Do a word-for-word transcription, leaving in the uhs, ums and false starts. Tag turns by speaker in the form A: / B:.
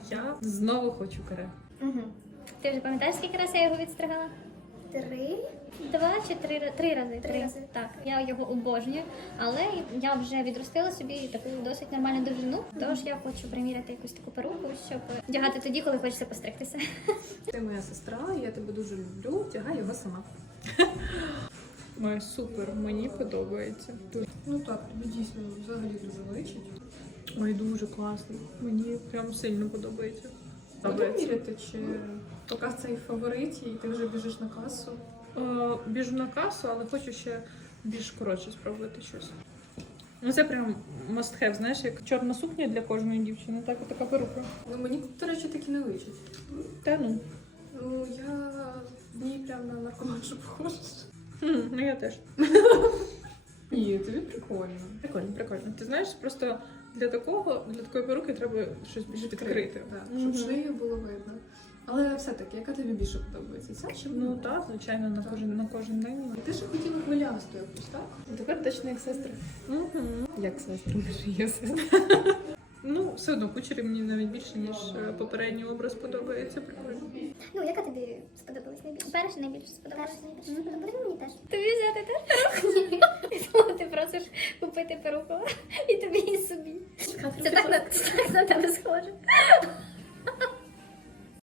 A: Я знову хочу каре.
B: Угу. Ти вже пам'ятаєш, скільки разів я його відстригала?
C: Три.
B: Два чи три, ра- три рази?
C: Три рази.
B: Так, я його обожнюю, але я вже відростила собі таку досить нормальну довжину, тож я хочу приміряти якусь таку перуку, щоб вдягати тоді, коли хочеться постригтися.
A: Ти моя сестра, я тебе дуже люблю, вдягай його сама. Моє супер, мені подобається.
D: Ну так, тобі дійсно взагалі дуже личить.
A: Ой, дуже класно. Мені прям сильно подобається.
D: Буде міряти, чи поки цей фаворит, і ти вже біжиш на касу?
A: Е, Біжу на касу, але хочу ще більш коротше спробувати щось. Ну це прям must have, знаєш, як чорна сукня для кожної дівчини, так і така перука.
D: Ну мені, до речі, такі не личить.
A: Та ну.
D: Ну я в ній прям на наркоманшу похожа.
A: Хм, ну я теж.
D: Ні, тобі прикольно.
A: Прикольно, прикольно. Ти знаєш, просто для такого, для такої перуки треба щось більш відкрите.
D: Так,
A: Мгм.
D: щоб шию було видно. Але все-таки, яка тобі більше подобається? Ця чи вона?
A: Ну так, звичайно, на кожен, на кожен день.
D: І ти ж хотіла хвилясту якусь, так?
A: І тепер точно як сестра. Угу.
D: Як сестра, не є сестра.
A: Ну, все одно кучері мені навіть більше, ніж е, попередній образ подобається. Прикольно.
C: Ну, яка тобі сподобалась найбільше?
B: Перше найбільше сподобалося.
C: Перша найбільше сподобалась мені теж.
B: Тобі взяти теж перуку? Тому ти просиш купити перуку і тобі і собі. Це так на, це так на тебе схоже.